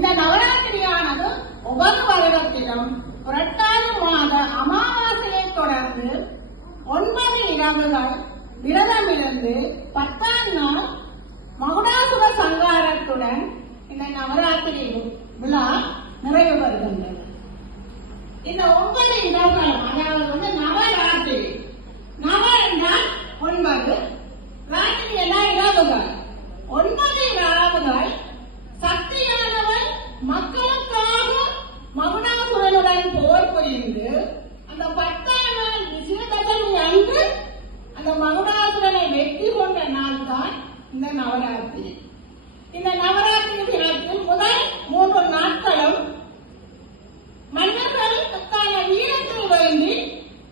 இந்த நவராத்திரியானது ஒவ்வொரு வருடத்திலும் புரட்டாதி மாத அமாவாசையை தொடர்ந்து 9 இரவுகள் விரதமிருந்து 10ஆம் நாள் மகுடாசுர சங்காரத்துடன் இந்த நவராத்திரி விழா நிறைவு பெறுகின்றது. இந்த 9 இரவுகளும் அதாவது நவராத்திரி, நவ என்றால் 9, ராத்திரி எல்லாம் இரவுகள். 9 இரவுகள் சக்தியானவன் மக்களுக்காக மகுடாசுரனுடன் போர் புரிந்து அந்த 10ஆம் நாள் விஜயதசமி அன்று அந்த மகுடாசுரனை வெற்றி கொண்ட நாள் தான் இந்த நவராத்திரி. இந்த நவராத்திரி தினத்தில் முதல் 3 நாட்களும் மன்னர்கள் தக்கான வீரத்தில் வேண்டி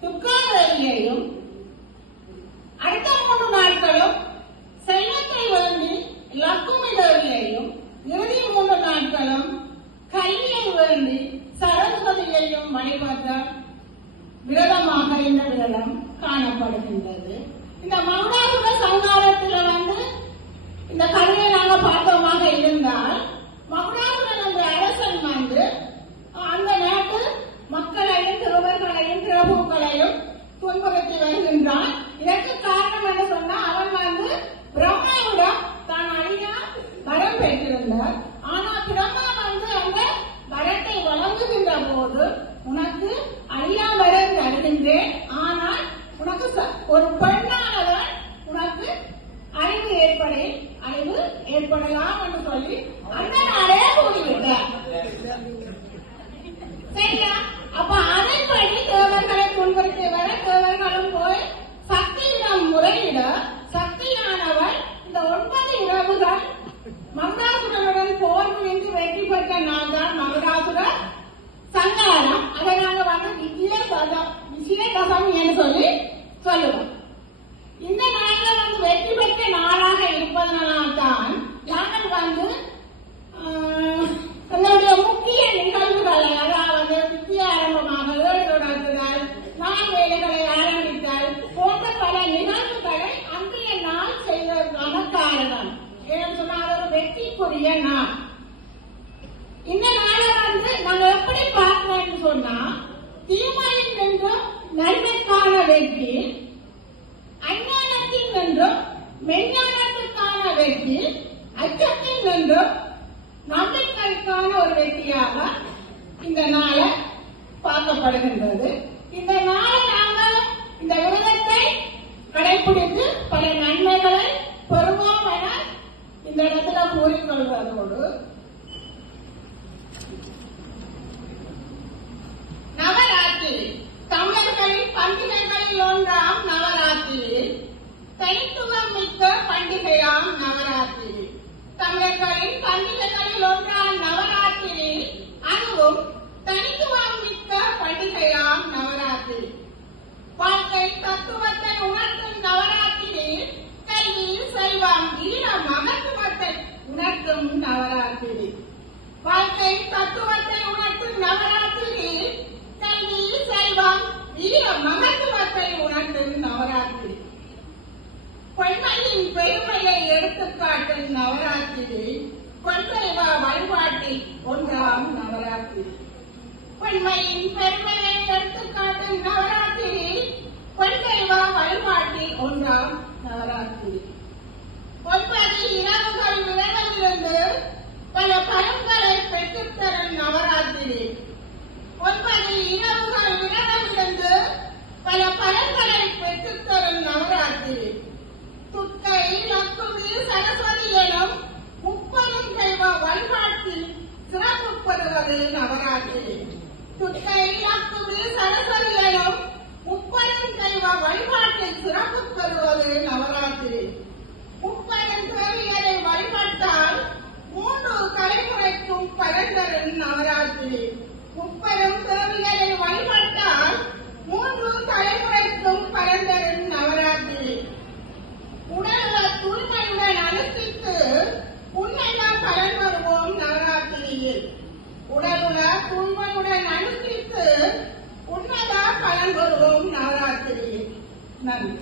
துக்காரையையும், அடுத்த 3 நாட்களும் செல்வத்தை வேண்டி லக்குமி தேவியையும், இறுதி 3 நாட்களும் கல்வியை வேண்டி சரஸ்வதியையும் வழிபட்ட விரதமாக இந்த விரதம் காணப்படுகின்றது. இந்த மகுடாசுர சங்காரத்தில் இந்த கதையை நாங்கள் பார்த்தோமாக இருந்தால், மகுடாசுரன் என்ற அரசன் அந்த நாட்டு மக்களையும் சிறுவர்களையும் பிரபுக்களையும் துன்புறுத்தி வருகின்றான். இதற்கு காரணம் என்ன சொன்னா, அவன் பிரம்மாவிடம் தான் அழியா வரம் பெற்றிருந்தார். ஆனா பிரம்மா அந்த வரத்தை வழங்குகின்ற போது, உனக்கு அழியா வரம் தருகின்றேன், ஆனால் உனக்கு ஒரு பெண்ணானவன் உனக்கு அறிவு ஏற்படலாம் என்று சொல்லி அந்த நாளே கூறிவிட்டார். சரியா? அப்ப அதன்படி தேவர்களை துன்புறுத்தி வர தேவர்களும் போய் சக்தியிடம் முறையிட, சக்தியானவர் இந்த 9 இரவுகள் மகுடாசுரனுடன் போர் புரிந்து வெற்றி பெற்ற நாள் தான் மகுடாசுர சங்காரம். அதை நாங்க விஜயதசமி என்று சொல்லி சொல்லுவோம். இந்த நாளில் வெற்றி பெற்ற நாளாக இருப்பதனால்தான் நாங்கள் எங்களுடைய முக்கிய நிகழ்வுகளை, அதாவது வித்திய ஆரம்பமாக ஏழுடல், நாள் வேலைகளை ஆரம்பித்தல் போன்ற பல நிகழ்வுகளை அன்றைய நாள் செய்வதற்கான காரணம் ஏன்னு சொன்னால் ஒரு வெற்றிக்குரிய நாள். இந்த நாளை நாங்கள் எப்படி பார்க்கிறோம்னு சொன்னா, தீமையில் நின்றும் நன்மைக்கான வெற்றி, அஞ்ஞானத்தில் நின்றும் மெஞ்ஞானத்துக்கான வெற்றி, அச்சத்தில் நின்றும் நம்பிக்கைக்கான ஒரு வெற்றியாக இந்த நாளை பார்க்கப்படுகின்றது. இந்த நாளை நாங்கள் இந்த விரதத்தை கடைபிடித்து பல நன்மைகளை பெறுவோம் என இந்த இடத்துல கூறிக்கொள்வதோடு, நவராத்திரி தமிழர்களின் பண்டிகைகளில் ஒன்றாம் நவராத்திரி தனித்துவம் மிக்க பண்டிகையாம் நவராத்திரி. தமிழர்களின் பண்டிகைகளில் ஒன்றாம் நவராத்திரி அதுவும் தனித்துவம் மிக்க பண்டிகையாம் நவராத்திரி. வாழ்க்கை தத்துவத்தை உணர்த்தும் நவராத்திரி, கல்வி, செல்வம், வீர மகத்துவத்தை உணர்த்தும் நவராத்திரி. வாழ்க்கை தத்துவத்தை உணர்த்தும் நவராத்திரி, கல்வி, செல்வம், வீர மகத்துவத்தை உணர்த்தும் நவராத்திரி. பெண்மையின் பெருமையை எடுத்துக்காட்டும் நவராத்திரி, பெண்தெய்வ வழிபாட்டில் ஒன்றாம் நவராத்திரி. பெண்மையின் பெருமையை எடுத்துக்காட்டும் நவராத்திரி, பெண்தெய்வ வழிபாட்டில் ஒன்றாம் நவராத்திரி. 9 இரவுகள் விரதமிருந்து பல பலன்களை பெற்றுத்தரும் நவராத்திரி. 9 இரவுகள் விரதமிருந்து பல பலன்களை பெற்றுத்தரும் நவராத்திரி. துர்க்கை, லக்குமி, சரஸ்வதி எனும் 30 தெய்வ வழிபாட்டில் சிறப்பு பெறுவது நவராத்திரி. துர்க்கை, லக்குமி, சரஸ்வதி எனும் 30 தெய்வ வழிபாட்டில் சிறப்பு பெறுவது நவராத்திரி. 30 தேவியரை வழிபட்டால் 3 தலைமுறைக்கும் பலன் தரும் நவராத்திரி. 30 தேவியரை வழிபட்டால் 3 தலைமுறைக்கும் பலன் தரும் நவராத்திரி. உடல்ல தூய்மையுடன் அனுஷ்டித்து உண்மைதான் பலன் வருவோம் நவராத்திரியில். உடலுட தூய்மையுடன் அனுஷ்டித்து உண்மைதான் பலன் வருவோம் நவராத்திரியில். நன்றி.